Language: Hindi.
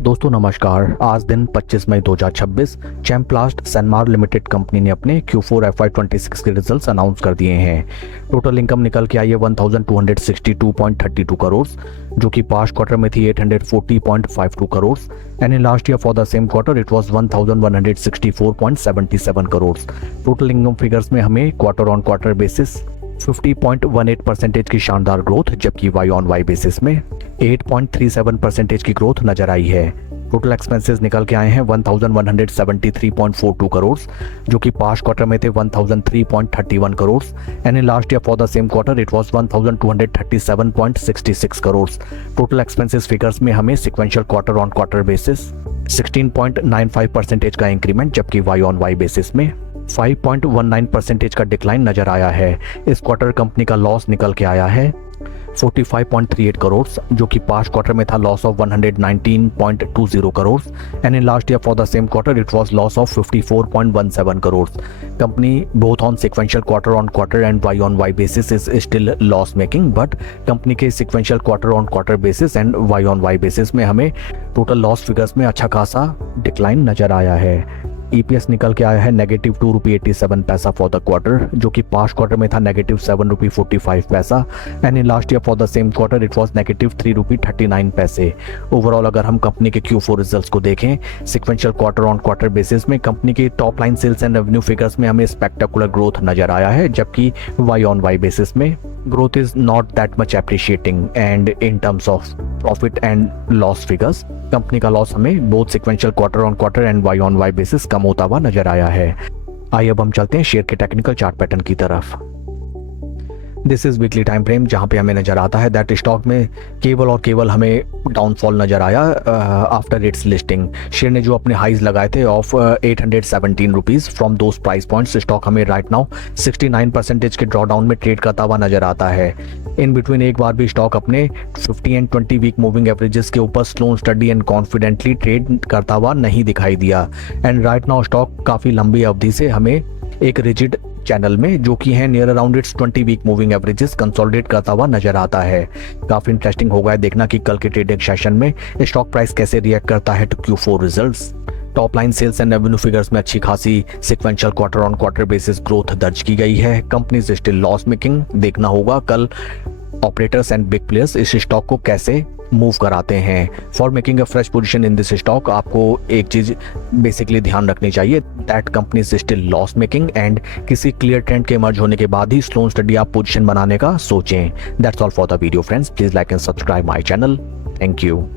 दोस्तों नमस्कार। आज दिन 25 मई 2026 चैम्प्लास्ट सैनमार लिमिटेड कंपनी ने अपने Q4 FY26 के रिजल्ट्स अनाउंस कर दिए हैं। टोटल इनकम निकल के आई है 1262.32 करोड़, जो कि पास्ट क्वार्टर में थी 840.52 crore and in last year for the same quarter it was 1164.77 crore. Total income figures में हमें क्वार्टर ऑन क्वार्टर बेसिस 50.18% की शानदार ग्रोथ, जबकि वाई ऑन वाई बेसिस में 8.37% की ग्रोथ नजर आई है। टोटल एक्सपेंसेस निकल के आए हैं 1173.42 करोड़, जो कि पास्ट क्वार्टर में थे 1003.31 crore and in last year for the same quarter it was 1227.66 crore. Total expenses figures में हमें sequential quarter on quarter basis 16.95% का इंक्रीमेंट, जबकि वाई ऑन वाई बेसिस में 5.19% का डिक्लाइन नजर आया है। इस क्वार्टर कंपनी का लॉस निकल के आया है 45.38 करोड़, जो कि पास्ट क्वार्टर में था loss of 119.20 crore and in last year for the same quarter it was loss of 54.17 crore. Company both on sequential quarter on quarter and Y on Y basis is still loss making, but company के sequential quarter on quarter basis and Y on Y basis में हमें टोटल लॉस फिगर्स में अच्छा खासा डिक्लाइन नजर आया है। EPS निकल के आया है -2.87 फॉर द क्वार्टर, जो कि पास्ट क्वार्टर में था -7.45 and in last year for the same quarter it was -3.39। Overall अगर हम कंपनी के Q4 रिजल्ट्स को देखें sequential quarter on quarter basis में कंपनी के top line sales and revenue figures में हमें स्पेक्टेकुलर ग्रोथ नजर आया है, जबकि वाई ऑन वाई बेसिस में growth is not that much appreciating and in terms of profit and loss figures company का लॉस हमें both sequential quarter on quarter and Y on Y basis कम होता हुआ नजर आया है। आइए अब हम चलते हैं शेयर के टेक्निकल चार्ट पैटर्न की तरफ। This is weekly time frame, जहां पे हमें नजर आता है दैट स्टॉक में केवल और केवल हमें डाउनफॉल नजर आया आफ्टर इट्स लिस्टिंग। शेयर ने जो अपने हाइज लगाए थे of 817 rupees from those price points, stock हमें राइट नाउ 69% के ड्रॉडाउन में ट्रेड करता हुआ नजर आता है। इन बिटवीन एक बार भी स्टॉक अपने 50 एंड 20 वीक मूविंग एवरेजेस के ऊपर slow study and confidently trade करता हुआ नहीं दिखाई दिया एंड राइट नाउ स्टॉक काफी लंबी अवधि से हमें एक रिजिड चैनल में, जो कि है near around its 20 week moving averages, consolidate करता हुआ नजर आता है। काफी इंटरेस्टिंग होगा देखना कि कल के ट्रेडिंग सेशन में स्टॉक प्राइस कैसे रिएक्ट करता है to Q4 results. Top line sales and revenue figures में अच्छी खासी sequential quarter on quarter basis growth दर्ज की गई है। कंपनी स्टिल लॉस मेकिंग, देखना होगा कल ऑपरेटर्स एंड बिग प्लेयर्स इस स्टॉक को कैसे मूव कराते हैं। For making a fresh position in this stock आपको एक चीज बेसिकली ध्यान रखनी चाहिए that company is still loss making and किसी क्लियर ट्रेंड के इमर्ज होने के बाद ही स्लो स्टडी आप पोजीशन बनाने का सोचें। That's all for the video friends, please like and subscribe my channel. Thank you.